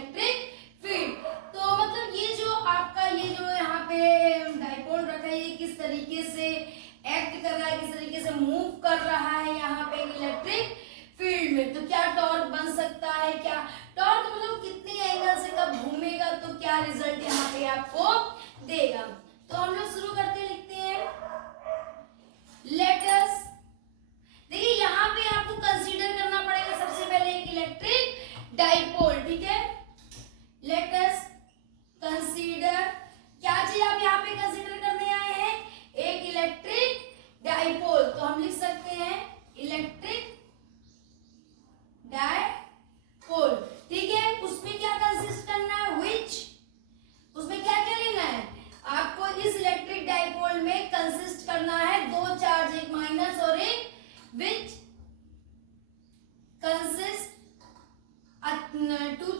Electric field. तो मतलब ये जो आपका ये जो यहाँ पे डाइपोल रखा है ये किस तरीके से एक्ट कर रहा है, किस तरीके से मूव कर रहा है यहाँ पे इलेक्ट्रिक फील्ड में। तो क्या टॉर्क बन सकता है, क्या टॉर्क मतलब कितने एंगल से कब घूमेगा तो क्या रिजल्ट यहाँ पे आपको देगा। तो हम लोग शुरू करते लिखते हैं लेट अस। देखिए यहाँ पे आपको कंसीडर करना पड़ेगा सबसे पहले एक इलेक्ट्रिक डाइपोल, ठीक है। लेट अस कंसीडर, क्या चीज आप यहाँ पे कंसीडर करने आए हैं, एक इलेक्ट्रिक डाइपोल। तो हम लिख सकते हैं इलेक्ट्रिक डाइपोल, ठीक है। उसमें क्या कंसिस्ट करना है, विच, उसमें क्या क्या लेना है आपको, इस इलेक्ट्रिक डाइपोल में कंसिस्ट करना है दो चार्ज, एक माइनस और एक which consist two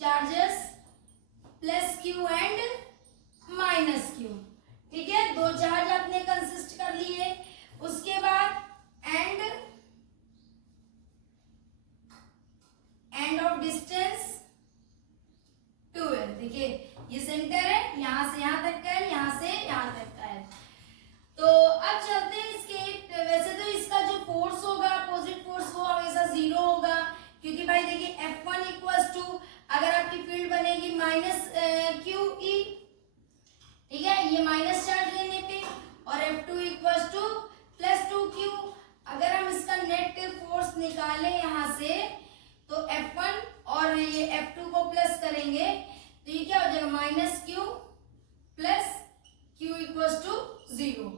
charges plus Q and minus Q, ठीक है। दो चार्ज आपने कंसिस्ट कर लिए। उसके बाद एंड ऑफ डिस्टेंस 12, देखिए ये सेंटर है, यहां से यहां तक का है, यहां से यहां तक का है। तो अब चलते हैं इसके, वैसे तो इसका जो फोर्स होगा अपोजिट फोर्स वो हमेशा 0 होगा, क्योंकि भाई देखिए F1 इक्वल्स टू, अगर आपकी फील्ड बनेगी माइनस क्यू ई, ठीक है, ये माइनस चार्ज लेने पे, और F2 equals two plus 2Q। अगर हम इसका नेट फोर्स निकालें यहाँ से तो F1 और ये F2 को प्लस करेंगे तो ये क्या हो जाएगा minus Q plus Q equals to 0,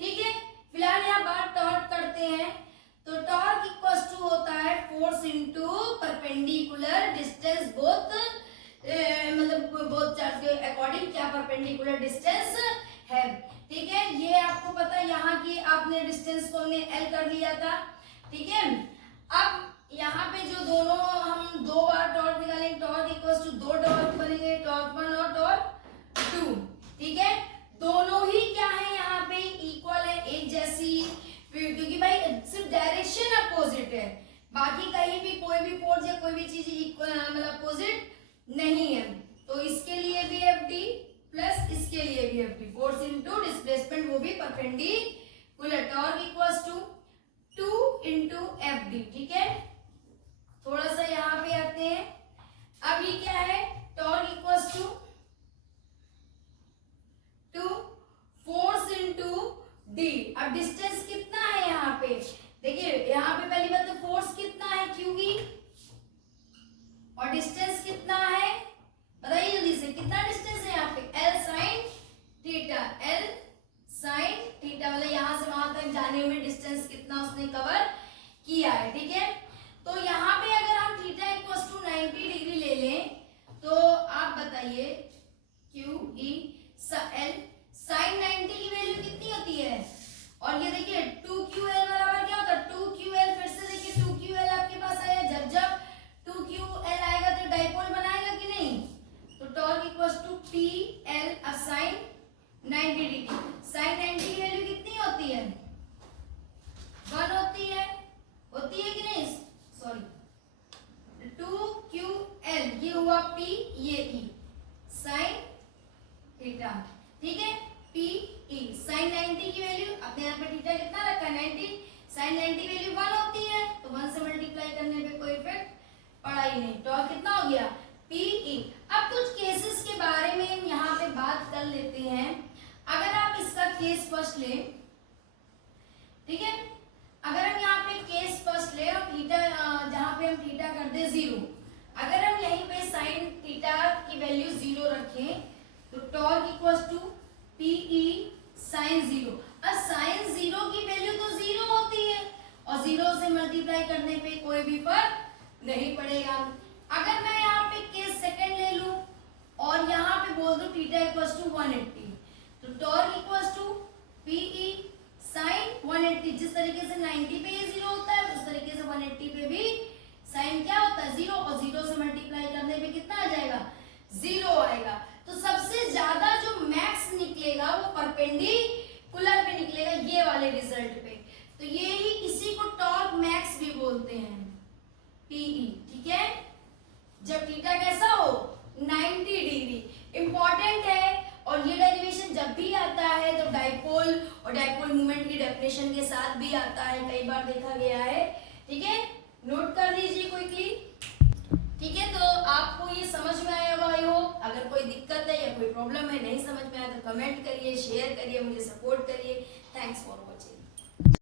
ठीक है। फिलहाल यहाँ बात टॉर्क करते हैं। तो टॉर्क इक्वल्स टू होता है force into perpendicular distance both, मतलब बोथ चार्ज के अकॉर्डिंग क्या परपेंडिकुलर डिस्टेंस है, ठीक है। ये आपको पता है यहाँ की आपने डिस्टेंस को हमने L कर लिया था, ठीक है। अब यहाँ पे जो दोनों हम दो बार टॉर्क निकालेंगे, टॉर्क इक्वल्स टू दो टॉर्क बनेंगे, टॉर्क 1 और टॉर्क 2, ठीक है। दोनों ही क्या है यहाँ पे इक्वल है, एक जैसी, क्योंकि भाई सिर्फ डायरेक्शन अपोजिट है, बाकी कहीं भी कोई भी फोर्स या कोई भी चीज मतलब अपोजिट नहीं है। तो इसके लिए भी FD प्लस इसके लिए भी FD, फोर्स इनटू डिस्प्लेसमेंट वो भी perpendicular, torque equals to 2 into FD, ठीक है। थोड़ा सा यहाँ पे आते हैं। अब ये क्या है, torque equals to 2 force into D। अब डिस्टेंस कितना है यहाँ पे, देखिए यहाँ पे पहली बात तो फोर्स कितना है QE, और डिस्टेंस कितना है बताइए जल्दी से, कितना डिस्टेंस है यहाँ पे, L sin theta, L sin theta, मतलब यहाँ से वहां तक जाने में डिस्टेंस कितना उसने कवर किया है, ठीक है। तो यहाँ पे अगर हम थीटा इक्वल्स टू 90 डिग्री ले लें तो आप बताइए QE L sin 90 की वैल्यू कितनी होती है, और ये देखिए 2QL बराबर क्या होता है 2QL, फिर से देखिए 2QL आपके पास आया, जब जब 2QL आएगा तो डाइपोल बनाएगा कि नहीं। तो टॉर्क इक्वल्स टू PL अब sin 90 डिग्री, sin 90 की वैल्यू कितनी होती है 1 होती है कि नहीं, सॉरी 2QL, ये हुआ P, ये E sin थीटा, ठीक है। PE sin 90 की वैल्यू अपने यहाँ पे थीटा कितना रखा है 90, sin 90 वैल्यू 1 होती है, तो 1 से मल्टीप्लाई करने पे कोई इफेक्ट पड़ा ही नहीं, टॉर्क कितना हो गया PE। अब कुछ केसेस के बारे में हम यहाँ पे बात कर लेते हैं। अगर आप इसका केस फर्स्ट ले, ठीक है, अगर हम यहाँ पे केस फर्स्ट ले और थीटा जहाँ पे हम थीटा कर दे 0, अगर हम यहीं पे sin थीटा की वैल्यू 0 रखें तो torque equals to PE sin 0। अब sin 0 की वैल्यू तो 0 होती है और 0 से मल्टीप्लाई करने पे कोई भी फर्क नहीं पड़ेगा। अगर मैं यहाँ पे केस सेकंड ले लूं और यहाँ पे बोल दूं थीटा इक्वल्स टू 180, तो torque equals to PE sin 180, जिस तरीके से 90 पे ये 0 होता है उस तरीके से 180 पे भी साइन क्या होता है 0, और 0 से मल्टीप्लाई करने पे कितना आ जाएगा 0 आएगा। तो सबसे ज्यादा जो मैक्स निकलेगा वो परपेंडिकुलर पे निकलेगा, ये वाले रिजल्ट पे। तो ये ही इसी को टॉर्क मैक्स भी बोलते हैं, टीई, ठीक है। जब थीटा कैसा हो 90 डिग्री, इंपॉर्टेंट है। और ये डेरिवेशन जब भी आता है तो डाइपोल और डाइपोल मोमेंट की डेफिनेशन के साथ भी आता है, कई बार देखा गया है, ठीक है। नोट कर लीजिए क्विकली, ठीक है। तो आपको ये समझ में आया होगा आई होप। अगर कोई दिक्कत है या कोई प्रॉब्लम है, नहीं समझ में आया तो कमेंट करिए, शेयर करिए, मुझे सपोर्ट करिए। Thanks for watching.